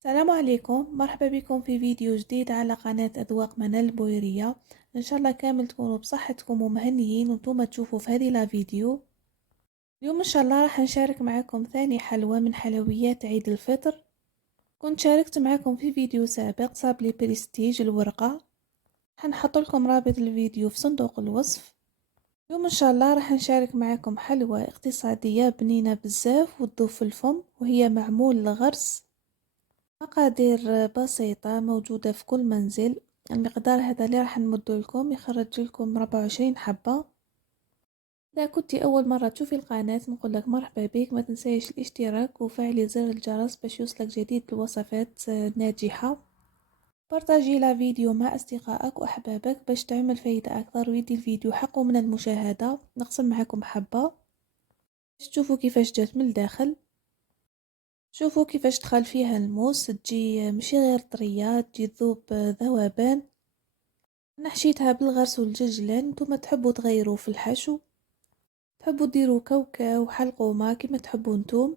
السلام عليكم، مرحبا بكم في فيديو جديد على قناة أذواق منال البويرية. إن شاء الله كامل تكونوا بصحتكم ومهنيين وانتم تشوفوا في هذه لا فيديو. اليوم إن شاء الله راح نشارك معكم ثاني حلوى من حلويات عيد الفطر. كنت شاركت معكم في فيديو سابق صابلي بريستيج الورقة. حنحط لكم رابط الفيديو في صندوق الوصف. اليوم إن شاء الله راح نشارك معكم حلوى اقتصادية بنينة بزاف وتذوب في الفم، وهي معمول الغرس. مقادير بسيطة موجودة في كل منزل. المقدار هذا اللي راح نمدو لكم يخرج لكم 24 حبة. إذا كنتي أول مرة تشوفي القناة نقول لك مرحبا بك، ما تنسيش الاشتراك وفعلي زر الجرس باش يوصلك جديد الوصفات ناجحة. بارتاجي لا فيديو مع أصدقائك وأحبابك باش تعمل فايدة أكثر ويدي الفيديو حقه من المشاهدة. نقسم معكم حبة باش تشوفوا كيفاش جات من الداخل. شوفوا كيفاش دخل فيها الموس، تجي ماشي غير طرية، تجي تذوب ذوبان. انا حشيتها بالغرس والججلان، نتوما تحبوا تغيروا في الحشو، تحبوا ديروا كاوكاو وحلقومة كيما تحبوا نتوم.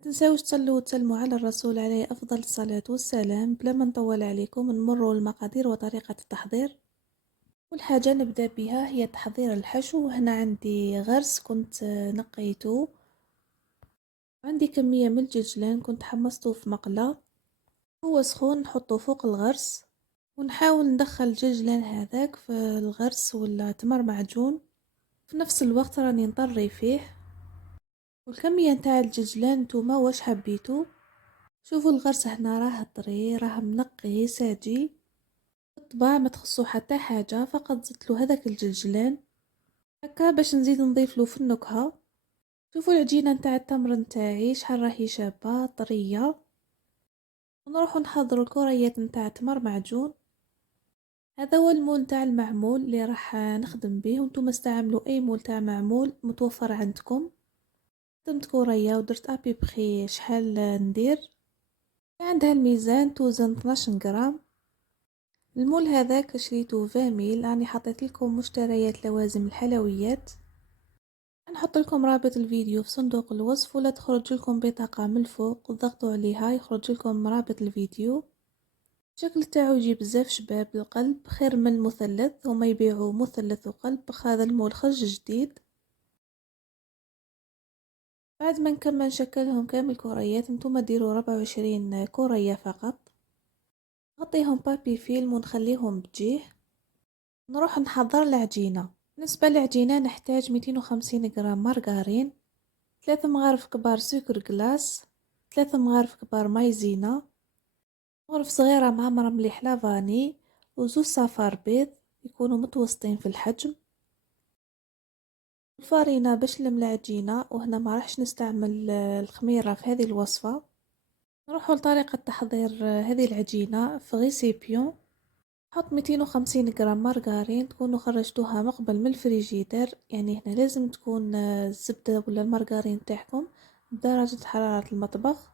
متنساوش تصلوا وتسلموا على الرسول عليه افضل الصلاة والسلام. بلا ما نطول عليكم نمروا المقادير وطريقة التحضير. أول حاجة نبدأ بها هي تحضير الحشو. هنا عندي غرس كنت نقيته، عندي كمية من الججلان كنت حمصته في مقلة، هو سخون نحطه فوق الغرس ونحاول ندخل الججلان هذاك في الغرس ولا تمر معجون. في نفس الوقت راني نطري فيه. والكمية نتاع الججلان نتوما واش حبيتو. شوفوا الغرس هنا راه طري، راه منقي ساجي، الطباع ما تخصو حتى حاجة، فقط زدت له هذاك الجلجلان هكا باش نزيد نضيف له في النكهة. شوفوا العجينة نتاع التمر نتاعي شحال راهي شابة طرية. ونروح نحضر الكريات نتاع تمر معجون. هذا هو المول تاع المعمول اللي راح نخدم به، وانتم استعملوا اي مول تاع معمول متوفر عندكم. قدمت كوريا ودرت ابي بخي شحال ندير. عندها الميزان توزن 12 غرام. المول هذاك شريته 20 ميل، راني حطيت لكم مشتريات لوازم الحلويات. نحط لكم رابط الفيديو في صندوق الوصف، ولا تخرج لكم بطاقة من الفوق وضغطوا عليها يخرج لكم رابط الفيديو. الشكل تاعو يجي بزاف شباب القلب، خير من المثلث، هما يبيعوا مثلث وقلب. هذا المول خرج جديد. بعد ما نكمل نشكلهم كامل كريات، نتوما ديروا 24 كرية فقط. نغطيهم بابي فيلم ونخليهم بجيه. نروح نحضر العجينة. بالنسبة للعجينة نحتاج 250 غرام مارغرين، 3 مغارف كبار سكر جلاس، 3 مغارف كبار مايزينا، مغرف صغيرة معمرة مليح لافاني، وزوز صفار بيض يكونوا متوسطين في الحجم. الفارينة باش نلم العجينة، وهنا ما راحش نستعمل الخميرة في هذه الوصفة. نروحوا لطريقة تحضير هذه العجينة. في غيسيبيون نحط 250 غرام مارغرين تكونوا خرجتوها مقبل من الفريجيدر، يعني هنا لازم تكون الزبدة ولا المارغرين تاعكم بدرجة حرارة المطبخ.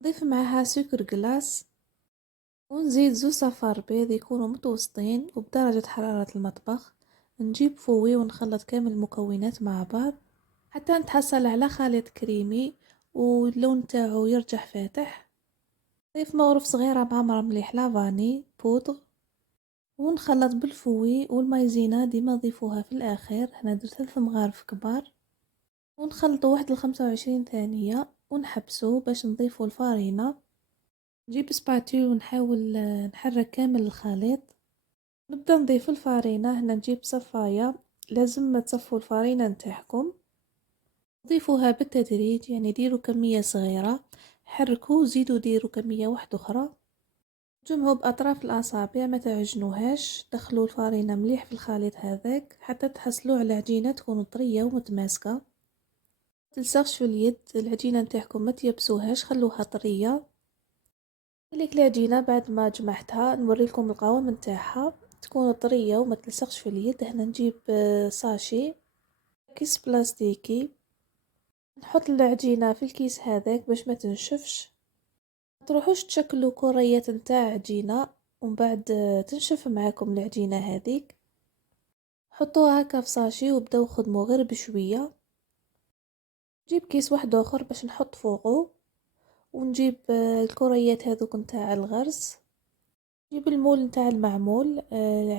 نضيف معها سكر جلاس، ونزيد زوج صفار بيض يكونوا متوسطين وبدرجة حرارة المطبخ. نجيب فوي ونخلط كامل المكونات مع بعض حتى نتحصل على خليط كريمي واللون تاعو يرجع فاتح. نضيف مغرف صغيرة معمرة مليح لافاني بودغ، ونخلط بالفوي والمايزينا ديما نضيفوها في الاخر. هنا درت 3 مغارف كبار، ونخلطو واحد 25 ثانية ونحبسو باش نضيفو الفارينة. نجيب سباتيل ونحاول نحرك كامل الخليط. نبدأ نضيف الفارينة. هنا نجيب صفاية، لازم ما تصفوا الفارينة نتاعكم، ضيفوها بالتدريج، يعني ديروا كمية صغيرة، حركوا زيدوا ديروا كمية واحدة أخرى. جمعوا بأطراف الأصابع ما تعجنوهاش، دخلوا الفارينة مليح في الخليط هذاك حتى تحصلوا على عجينة تكون طرية ومتماسكة. تلصقش في اليد العجينة نتاعكم، ما تيبسوهاش، خلوها طرية. هذيك العجينة بعد ما جمعتها نوريلكم القوام نتاعها، تكون طرية وما تلصقش في اليد. هنا نجيب ساشي كيس بلاستيكي، نحط العجينة في الكيس هذاك باش ما تنشفش. تروحوش تشكلوا كريات نتاع عجينة ومن بعد تنشف معاكم العجينة هذيك. حطوها هكا في ساشي وبداو خدموا غير بشوية. نجيب كيس واحد اخر باش نحط فوقه، ونجيب الكريات هذوك نتاع الغرز. نجيب المول نتاع المعمول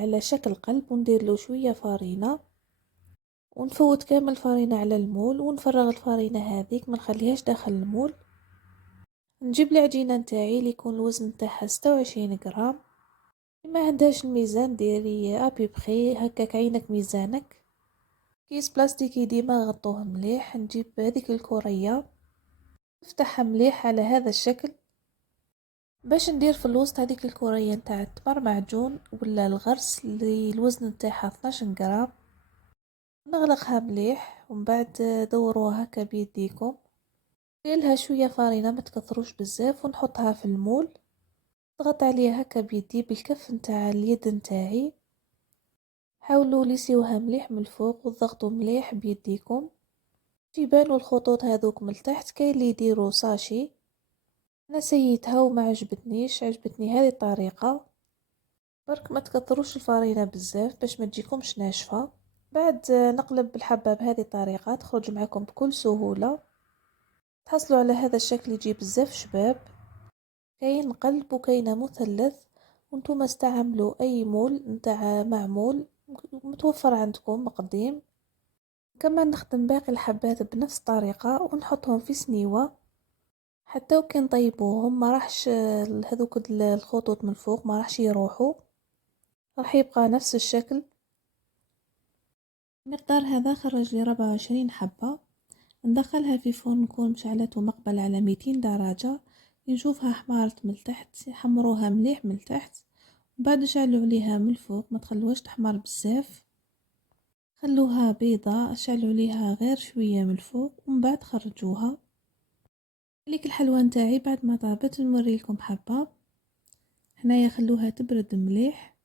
على شكل قلب، وندير له شويه فرينه، ونفوت كامل الفرينه على المول، ونفرغ الفرينه هذيك ما نخليهاش داخل المول. نجيب العجينه نتاعي اللي يكون الوزن نتاعها 26 غرام. ما عندهاش الميزان ديري ابي بخي هكاك عينك ميزانك. كيس بلاستيكي ديما غطوه مليح. نجيب هذيك الكريه نفتحها مليح على هذا الشكل باش ندير في الوسط هذيك الكريه نتاع التمر معجون ولا الغرس اللي الوزن نتاعها 12 غرام. نغلقها مليح ومن بعد دوروها هكا بيديكم، نديرلها شويه فرينه ما تكثروش بزاف، ونحطها في المول. نضغط عليها هكا بيدي بالكف نتاع اليد نتاعي. حاولوا ليسيوها مليح من الفوق وضغطوا مليح بيديكم. يبانوا الخطوط هذوك من التحت. كاين اللي يديروا ساشي، انا سيتها وما عجبتنيش، عجبتني هذه الطريقه. برك ما تكثروش الفرينه بزاف باش ما تجيكمش ناشفه. بعد نقلب بالحبه بهذه الطريقه تخرج معكم بكل سهوله. تحصلوا على هذا الشكل يجي بزاف شباب. كاين قلب وكاينه مثلث، وانتم استعملوا اي مول نتاع معمول متوفر عندكم مقديم. كما نخدم باقي الحبات بنفس الطريقه ونحطهم في سنيوه حتى وكان طيبوهم ما راحش هذوك الخطوط من فوق ما راحش يروحوا، راح يبقى نفس الشكل. المقدار هذا خرج لي 24 حبة. ندخلها في فرن نكون مشعلته مقبل على 200 درجة. نشوفها حمارت من التحت حمروها مليح من التحت، وبعد شعلوا عليها من الفوق ما تخلوهاش تحمر بزاف. خلوها بيضة شعلوا عليها غير شوية من الفوق ومن بعد خرجوها. هذيك الحلوى نتاعي بعد ما طابت نوريلكم حبة. هنايا خلوها تبرد مليح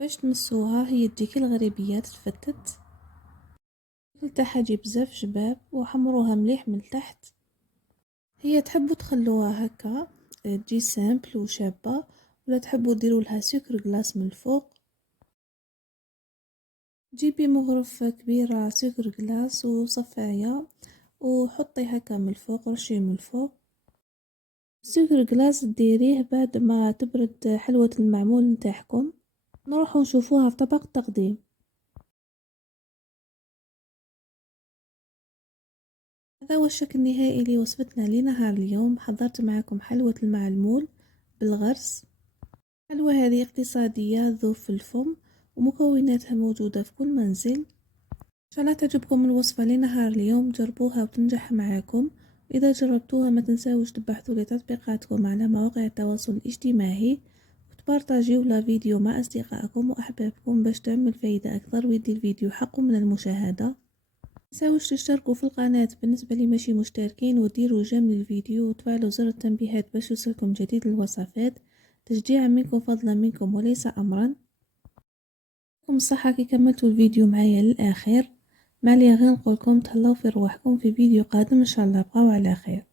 باش تمسوها، هي تجيك الغريبيات تفتت. تاعها تجي بزاف شباب وحمروها مليح من تحت. هي تحبوا تخلوها هكا تجي سامبل وشابة، ولا تحبوا ديروا لها سكر جلاس من الفوق. جيبي مغرف كبيرة سكر جلاس وصفاية وحطي هكا من الفوق، رشي من الفوق. سكر جلاس ديريه بعد ما تبرد حلوة المعمول نتاعكم. نروحوا نشوفوها في طبق التقديم. هذا هو الشكل النهائي لوصفتنا لنهار اليوم. حضرت معكم حلوة المعلمول بالغرس. الحلوى هذه اقتصادية ذوب في الفم ومكوناتها موجودة في كل منزل. إن شاء الله تعجبكم الوصفة لنهار اليوم، جربوها وتنجح معاكم. إذا جربتوها ما تنساوش تبحثوا لتطبيقاتكم على مواقع التواصل الاجتماعي، وتبارطاجيوا لا فيديو مع أصدقائكم وأحبابكم باش تعمل فايدة أكثر ويدي الفيديو حقه من المشاهدة. متنساوش تشتركوا في القناة بالنسبة لي ماشي مشتركين، وديروا جيم للفيديو وتفعلوا زر التنبيهات باش يوصلكم جديد الوصفات، تشجيعا منكم فضلا منكم وليس أمرا. لكم الصحة كي كملتوا الفيديو معايا للآخر. ما لي غير نقولكم تهلاو في رواحكم في فيديو قادم إن شاء الله. بقاو على خير.